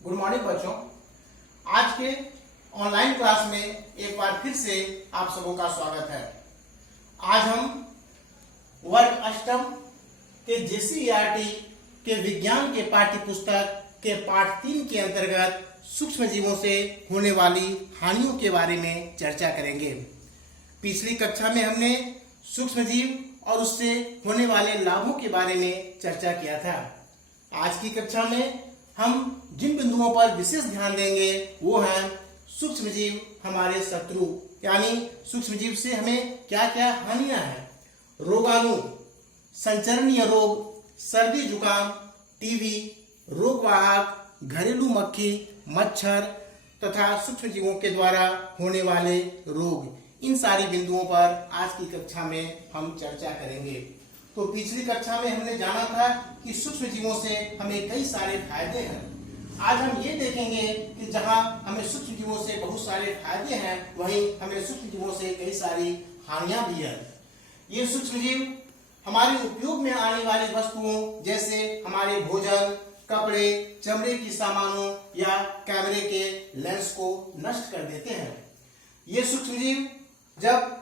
Good morning बच्चों। आज के ऑनलाइन क्लास में एक बार फिर से आप सबों का स्वागत है। आज हम वर्ग अष्टम के JCERT के विज्ञान के पाठ्य पुस्तक के पाठ 3 के अंतर्गत सूक्ष्म जीवों से होने वाली हानियों के बारे में चर्चा करेंगे। पिछली कक्षा में हमने सूक्ष्म जीव और उससे होने वाले लाभों के बारे में चर्चा किया था। आज की कक्षा में हम जिन बिंदुओं पर विशेष ध्यान देंगे वो है सूक्ष्म जीव हमारे शत्रु, यानी सूक्ष्म जीव से हमें क्या क्या हानियां हैं। रोगाणु, संचरणीय रोग, सर्दी जुकाम, टीबी, रोगवाहक, घरेलू मक्खी, मच्छर तथा सूक्ष्म जीवों के द्वारा होने वाले रोग, इन सारी बिंदुओं पर आज की कक्षा में हम चर्चा करेंगे। तो पिछली कक्षा में हमने जाना था कि सूक्ष्म जीवों से हमें कई सारे फायदे हैं। आज हम ये देखेंगे कि जहां हमें सूक्ष्म जीवों से बहुत सारे फायदे हैं, वहीं हमें सूक्ष्म जीवों से कई सारी हानियां भी हैं। ये सूक्ष्म जीव हमारे उपयोग में आने वाली वस्तुओं जैसे हमारे भोजन, कपड़े, चमड़े की सामानों या कैमरे के लेंस को नष्ट कर देते हैं। ये सूक्ष्म जीव जब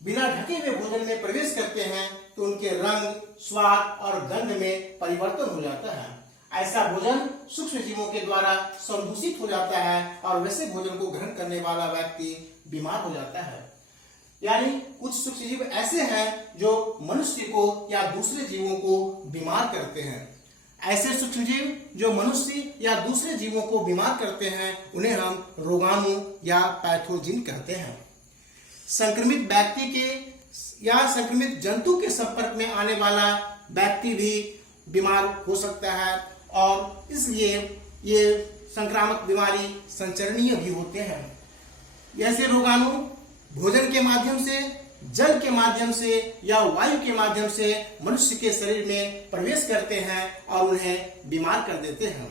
बिना ढके हुए भोजन में प्रवेश करते हैं तो उनके रंग, स्वाद और गंध में परिवर्तन हो जाता है। ऐसा भोजन सूक्ष्म जीवों के द्वारा संदूषित हो जाता है और वैसे भोजन को ग्रहण करने वाला व्यक्ति बीमार हो जाता है। यानी कुछ सूक्ष्म जीव ऐसे हैं जो मनुष्य को या दूसरे जीवों को बीमार करते हैं। ऐसे सूक्ष्म जीव जो मनुष्य या दूसरे जीवों को बीमार करते हैं उन्हें हम रोगाणु या पैथोजिन कहते हैं। संक्रमित व्यक्ति के या संक्रमित जंतु के संपर्क में आने वाला व्यक्ति भी बीमार हो सकता है और इसलिए ये संक्रामक बीमारी संचरणीय भी होते हैं। ऐसे रोगाणु भोजन के माध्यम से, जल के माध्यम से या वायु के माध्यम से मनुष्य के शरीर में प्रवेश करते हैं और उन्हें बीमार कर देते हैं।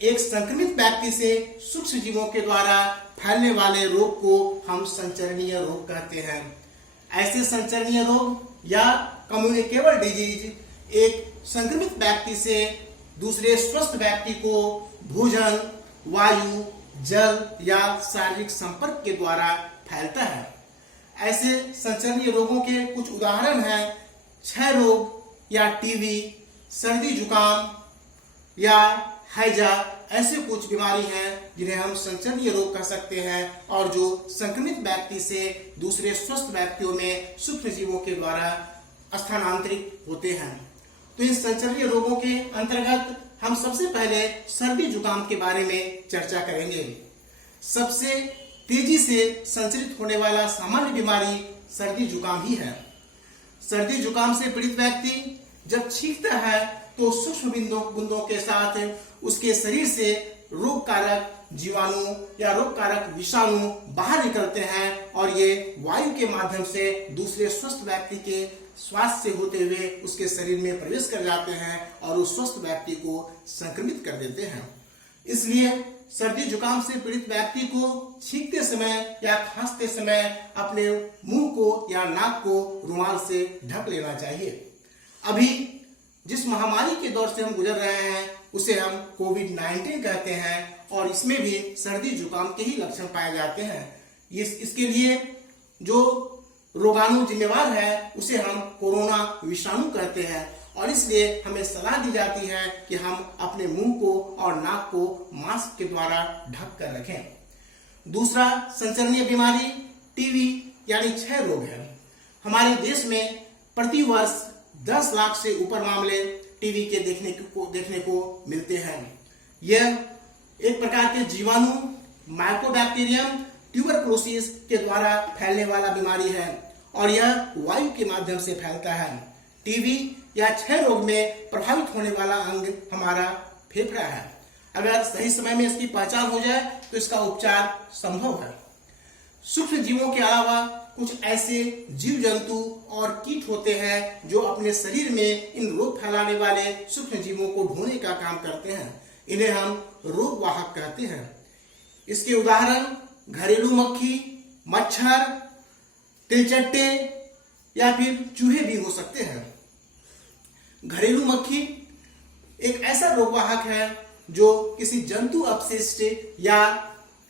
एक संक्रमित व्यक्ति से सूक्ष्म जीवों के द्वारा फैलने वाले रोग को हम संचरणीय रोग कहते हैं। ऐसे संचरणीय रोग या कम्युनिकेबल डिजीज एक संक्रमित व्यक्ति से दूसरे स्वस्थ व्यक्ति को भोजन, वायु, जल या शारीरिक संपर्क के द्वारा फैलता है। ऐसे संचरणीय रोगों के कुछ उदाहरण हैं क्षय रोग या टीबी, सर्दी जुकाम या हैजा। ऐसे कुछ बीमारी हैं जिन्हें हम संचरणीय रोग कह सकते हैं और जो संक्रमित व्यक्ति से दूसरे स्वस्थ व्यक्तियों में सूक्ष्म जीवों के द्वारा स्थानांतरित होते हैं। तो इन संचरणीय रोगों के अंतर्गत हम सबसे पहले सर्दी जुकाम के बारे में चर्चा करेंगे। सबसे तेजी से संचरित होने वाला सामान्य बीमारी सर्दी जुकाम ही है। सर्दी जुकाम से पीड़ित व्यक्ति जब छींकता है तो सूक्ष्म बूंदों के साथ उसके शरीर से रोग कारक जीवाणु या रोग कारक विषाणु बाहर निकलते हैं और ये वायु के माध्यम से दूसरे स्वस्थ व्यक्ति के श्वास से होते हुए उसके शरीर में प्रवेश कर जाते हैं और उस स्वस्थ व्यक्ति को संक्रमित कर देते हैं। इसलिए सर्दी जुकाम से पीड़ित व्यक्ति को छींकते समय या खांसते समय अपने मुंह को या नाक को रुमाल से ढक लेना चाहिए। अभी जिस महामारी के दौर से हम गुजर रहे हैं उसे हम कोविड-19 कहते हैं और इसमें भी सर्दी जुकाम के ही लक्षण पाए जाते हैं। इसके लिए जो रोगाणु जिम्मेवार है उसे हम कोरोना विषाणु कहते हैं और इसलिए हमें सलाह दी जाती है कि हम अपने मुंह को और नाक को मास्क के द्वारा ढक कर रखें। दूसरा संचरणीय बीमारी टीबी यानी क्षय रोग है। हमारे देश में प्रति वर्ष 10 लाख से ऊपर मामले टीबी के देखने को मिलते हैं। यह एक प्रकार के जीवाणु माइकोबैक्टीरियम ट्यूबरकुलोसिस के द्वारा फैलने वाला बीमारी है और यह वायु के माध्यम से फैलता है। टीबी या क्षय रोग में प्रभावित होने वाला अंग हमारा फेफड़ा है। अगर सही समय में इसकी पहचान हो जाए तो इसका उपचार संभव है। सूक्ष्म जीवों के अलावा कुछ ऐसे जीव जंतु और कीट होते हैं जो अपने शरीर में इन रोग फैलाने वाले सूक्ष्म जीवों को ढोने का काम करते हैं। इन्हें हम रोगवाहक कहते हैं। इसके उदाहरण घरेलू मक्खी, मच्छर, तिलचट्टे या फिर चूहे भी हो सकते हैं। घरेलू मक्खी एक ऐसा रोगवाहक है जो किसी जंतु अपशिष्ट या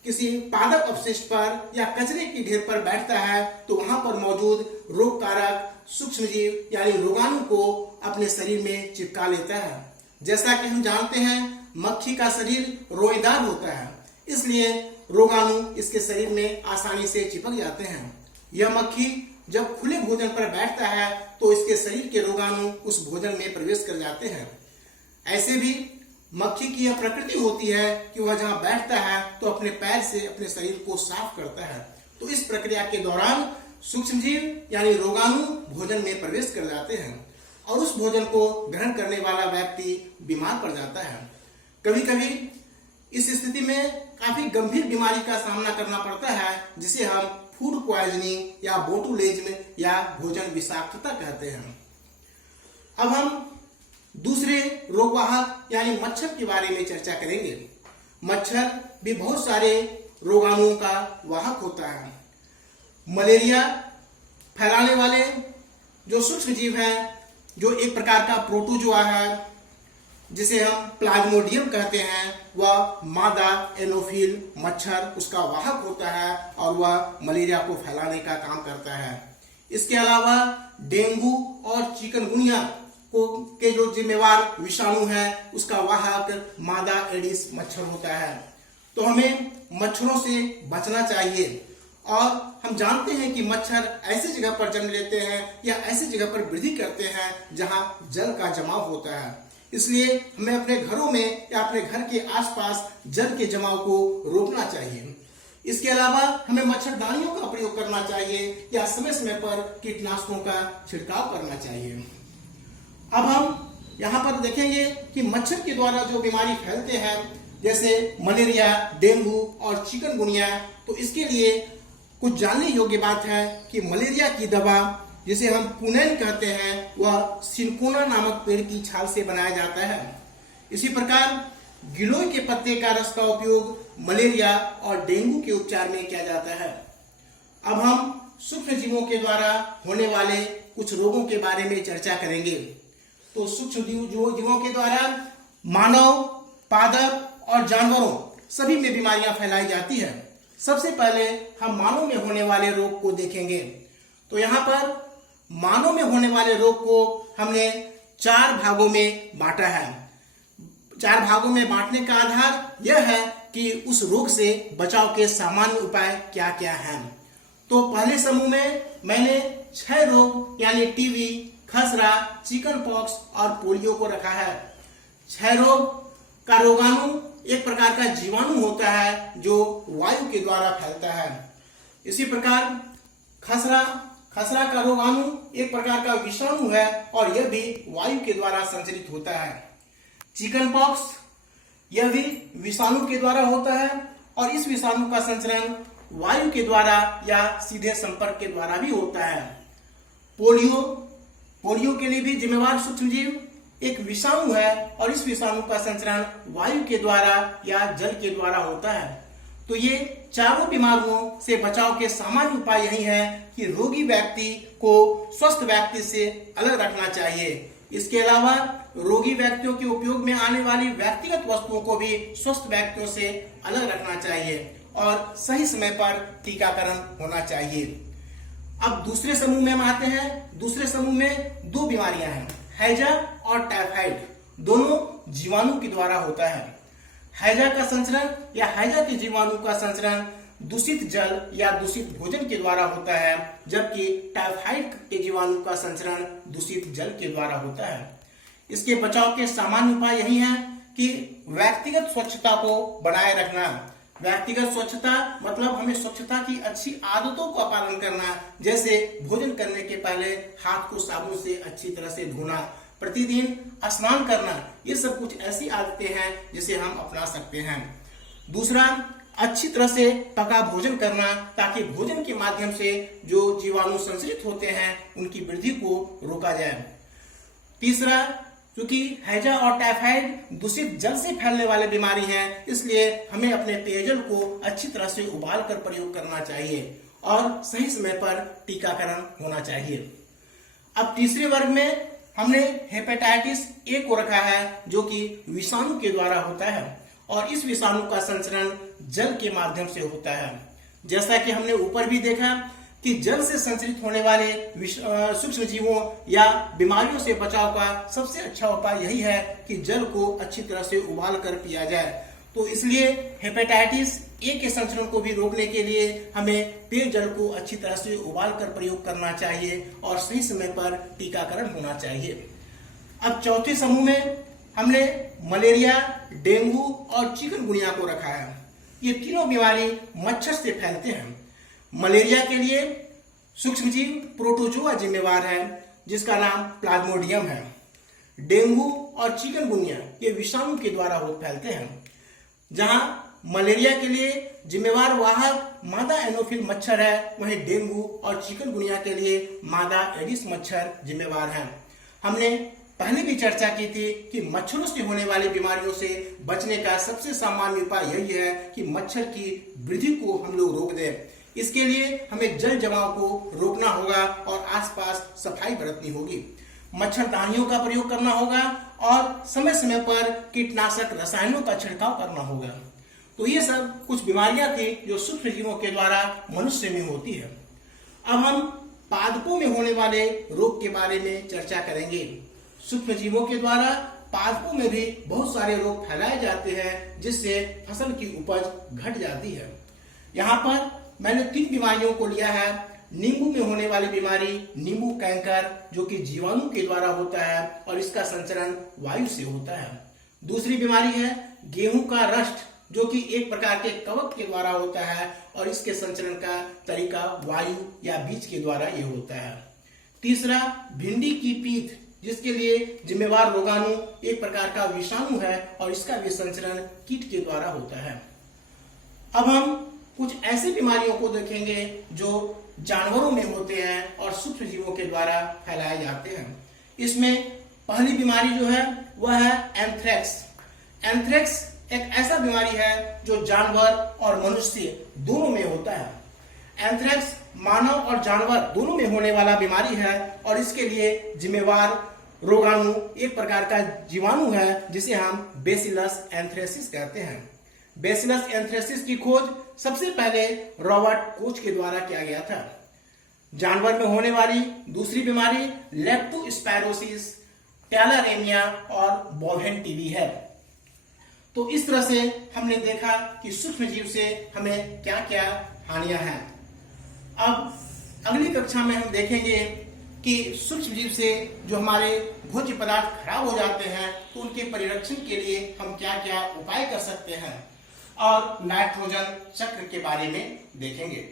किसी पादप अपशिष्ट पर या कचरे के ढेर पर बैठता है तो वहां पर मौजूद रोग कारक सूक्ष्मजीव यानी रोगाणु को अपने शरीर में चिपका लेता है। जैसा कि हम जानते हैं मक्खी का शरीर रोएदार होता है, इसलिए रोगाणु इसके शरीर में आसानी से चिपक जाते हैं। यह मक्खी जब खुले भोजन पर बैठता है तो इसके शरीर के रोगाणु उस भोजन में प्रवेश कर जाते हैं। ऐसे भी मक्खी की यह प्रकृति होती है कि वह जहां बैठता है तो अपने पैर से अपने शरीर को साफ करता है। तो इस प्रक्रिया के दौरान सूक्ष्मजीव यानी रोगाणु भोजन में प्रवेश कर जाते हैं और उस भोजन को ग्रहण करने वाला व्यक्ति बीमार पड़ जाता है। कभी कभी इस स्थिति में काफी गंभीर बीमारी का सामना करना पड़ता है, जिसे हम फूड पॉइजनिंग या बोटुलिज्म या भोजन विषाक्तता कहते हैं। अब हम दूसरे रोगवाहक यानी मच्छर के बारे में चर्चा करेंगे। मच्छर भी बहुत सारे रोगाणुओं का वाहक होता है। मलेरिया फैलाने वाले जो सूक्ष्म जीव है, जो एक प्रकार का प्रोटोजोआ है जिसे हम प्लाज्मोडियम कहते हैं, वह मादा एनोफिल मच्छर उसका वाहक होता है और वह मलेरिया को फैलाने का काम करता है। इसके अलावा डेंगू और चिकनगुनिया के जो जिम्मेवार विषाणु है उसका वाहक मादा एडिस मच्छर होता है। तो हमें मच्छरों से बचना चाहिए। और हम जानते हैं कि मच्छर ऐसी जगह पर जन्म लेते हैं या ऐसी जगह पर वृद्धि करते हैं जहां जल का जमाव होता है, इसलिए हमें अपने घरों में या अपने घर के आसपास जल के जमाव को रोकना चाहिए। इसके अलावा हमें मच्छरदानियों का प्रयोग करना चाहिए या समय समय पर कीटनाशकों का छिड़काव करना चाहिए। अब हम यहाँ पर देखेंगे कि मच्छर के द्वारा जो बीमारी फैलते हैं जैसे मलेरिया, डेंगू और चिकनगुनिया, तो इसके लिए कुछ जानने योग्य बात है कि मलेरिया की दवा जिसे हम पुनैन कहते हैं वह सिनकोना नामक पेड़ की छाल से बनाया जाता है। इसी प्रकार गिलोय के पत्ते का रस का उपयोग मलेरिया और डेंगू के उपचार में किया जाता है। अब हम सूक्ष्म जीवों के द्वारा होने वाले कुछ रोगों के बारे में चर्चा करेंगे। तो सूक्ष्म जीवों के द्वारा मानव, पादप और जानवरों सभी में बीमारियां फैलाई जाती है। सबसे पहले हम मानव में होने वाले रोग को देखेंगे। तो यहाँ पर मानव में होने वाले रोग को हमने 4 भागों में बांटा है। 4 भागों में बांटने का आधार यह है कि उस रोग से बचाव के सामान्य उपाय क्या क्या हैं। तो पहले समूह में मैंने 6 रोग यानी टीबी, खसरा, चिकन पॉक्स और पोलियो को रखा है। 6 रोग का रोगाणु एक प्रकार का जीवाणु होता है जो वायु के द्वारा फैलता है। इसी प्रकार खसरा का रोगाणु एक प्रकार का विषाणु है और यह भी वायु के द्वारा संचरित होता है। चिकन पॉक्स यह भी विषाणु के द्वारा होता है और इस विषाणु का संचरण वायु के द्वारा या सीधे संपर्क के द्वारा भी होता है। पोलियो के लिए भी जिम्मेवार सूक्ष्मजीव एक विषाणु है और इस विषाणु का संचरण वायु के द्वारा या जल के द्वारा होता है। तो ये चारों बीमारियों से बचाव के सामान्य उपाय यही है कि रोगी व्यक्ति को स्वस्थ व्यक्ति से अलग रखना चाहिए। इसके अलावा रोगी व्यक्तियों के उपयोग में आने वाली व्यक्तिगत वस्तुओं को भी स्वस्थ व्यक्तियों से अलग रखना चाहिए और सही समय पर टीकाकरण होना चाहिए। अब दूसरे समूह में हम आते हैं। दूसरे समूह में 2 बीमारियां हैं, हैजा और टाइफाइड। दोनों जीवाणु के द्वारा होता है। हैजा का संचरण या हैजा के जीवाणु का संचरण दूषित जल या दूषित भोजन के द्वारा होता है, जबकि टाइफाइड के जीवाणु का संचरण दूषित जल के द्वारा होता है। इसके बचाव के सामान्य उपाय यही है कि व्यक्तिगत स्वच्छता को बनाए रखना। व्यक्तिगत स्वच्छता मतलब हमें स्वच्छता की अच्छी आदतों का पालन करना, जैसे भोजन करने के पहले हाथ को साबुन से अच्छी तरह से धोना, प्रतिदिन स्नान करना, ये सब कुछ ऐसी आदतें हैं जिसे हम अपना सकते हैं। दूसरा, अच्छी तरह से पका भोजन करना ताकि भोजन के माध्यम से जो जीवाणु संचरित होते हैं उनकी वृद्धि को रोका जाए। तीसरा, क्योंकि हैजा और टाइफाइड दूषित जल से फैलने वाले बीमारी हैं, इसलिए हमें अपने पेयजल को अच्छी तरह से उबाल कर प्रयोग करना चाहिए और सही समय पर टीकाकरण होना चाहिए। अब तीसरे वर्ग में हमने हेपेटाइटिस ए को रखा है जो कि विषाणु के द्वारा होता है। और इस विषाणु का संचरण जल के माध्यम से होता है। जैसा कि हमने ऊपर भी देखा कि जल से संचरित होने वाले सूक्ष्म जीवों या बीमारियों से बचाव का सबसे अच्छा उपाय यही है कि जल को अच्छी तरह से उबाल कर पिया जाए। तो इसलिए हेपेटाइटिस ए के संचरण को भी रोकने के लिए हमें पेयजल को अच्छी तरह से उबाल कर प्रयोग करना चाहिए और सही समय पर टीकाकरण होना चाहिए। अब चौथे समूह में हमने मलेरिया, डेंगू और चिकनगुनिया को रखा है। ये तीनों बीमारी मच्छर से फैलते हैं। मलेरिया के लिए सूक्ष्मजीव प्रोटोजोआ जिम्मेवार है, जिसका नाम प्लाज्मोडियम है। डेंगू और चिकनगुनिया ये विषाणु के द्वारा फैलते हैं। जहां मलेरिया के लिए जिम्मेवार वाहक मादा एनोफिल मच्छर है, वहीं डेंगू और चिकनगुनिया के लिए मादा एडिस मच्छर जिम्मेवार हैं। हमने पहले भी चर्चा की थी कि मच्छरों से होने वाली बीमारियों से बचने का सबसे सामान्य उपाय यही है कि मच्छर की वृद्धि को हम लोग रोक दें। इसके लिए हमें जल जमाव को रोकना होगा और आसपास सफाई बरतनी होगी। मच्छरदानियों का प्रयोग करना होगा और समय समय पर कीटनाशक रसायनों का छिड़काव करना होगा। तो ये सब कुछ बीमारियां थी जो सूक्ष्म जीवों के द्वारा मनुष्य में होती है। अब हम पादपों में होने वाले रोग के बारे में चर्चा करेंगे। सूक्ष्म जीवों के द्वारा पादपों में भी बहुत सारे रोग फैलाए जाते हैं, जिससे फसल की उपज घट जाती है। यहाँ पर मैंने 3 बीमारियों को लिया है। नींबू में होने वाली बीमारी नींबू कैंकर, जो कि जीवाणु के द्वारा होता है और इसका संचरण वायु से होता है। दूसरी बीमारी है गेहूं का रस्ट, जो कि एक प्रकार के कवक के द्वारा होता है और इसके संचरण का तरीका वायु या बीज के द्वारा ये होता है। तीसरा भिंडी की पीत, जिसके लिए जिम्मेवार रोगाणु एक प्रकार का विषाणु है और इसका भी संचरण कीट के द्वारा होता है। अब हम कुछ ऐसी बीमारियों को देखेंगे जो जानवरों में होते हैं और सूक्ष्म जीवों के द्वारा फैलाए जाते हैं। इसमें पहली बीमारी जो है वह है एंथ्रेक्स। एंथ्रेक्स एक ऐसा बीमारी है जो जानवर और मनुष्य दोनों में होता है। एंथ्रेक्स मानव और जानवर दोनों में होने वाला बीमारी है और इसके लिए जिम्मेवार रोगाणु एक प्रकार का जीवाणु है, जिसे हम बेसिलस एंथ्रेसिस कहते हैं। बेसिलस एंथ्रेसिस की खोज सबसे पहले रॉबर्ट कोच के द्वारा किया गया था। जानवर में होने वाली दूसरी बीमारी लेप्टोस्पायरोसिस, टैलारेमिया और बोवेन टीबी है। तो इस तरह से हमने देखा कि सूक्ष्म जीव से हमें क्या क्या हानियां हैं। अब अगली कक्षा में हम देखेंगे कि सूक्ष्म जीव से जो हमारे भोज्य पदार्थ खराब हो जाते हैं तो उनके परिरक्षण के लिए हम क्या क्या उपाय कर सकते हैं और नाइट्रोजन चक्र के बारे में देखेंगे।